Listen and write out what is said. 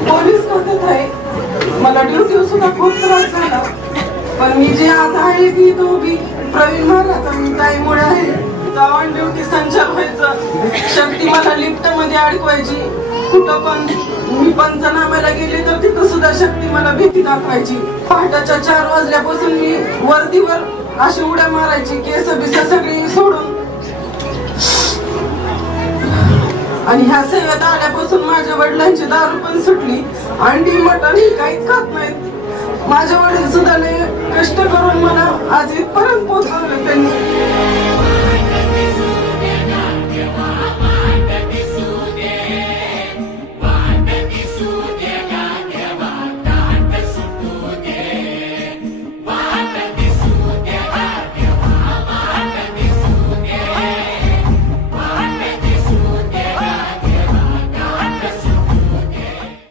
Police खात्यात आहे. मला ड्युटी सुद्धा खूप त्रास झाला, पण मी जे आज आहे की तो बी प्रवीण महाराज ताईमुळे आहे. ऑन ड्युटी संचार व्हायचं, शक्ती मला लिफ्ट मध्ये अडकवायची. कुठं पण मी पंचनाम्याला गेले तर तिथं सुद्धा शक्ती मला भीती दाखवायची. पहाटाच्या 4 वाजल्यापासून मी वरतीवर अशी उड्या मारायची, केस बिस सगळी सोडून. आणि ह्या सेवेत आल्यापासून माझ्या वडिलांची दारू पण सुटली. अंडी मटण ही काहीच खात नाहीत. माझे वडील सुद्धा लय कष्ट करून मला आज इथपर्यंत पोहोचवलं त्यांनी.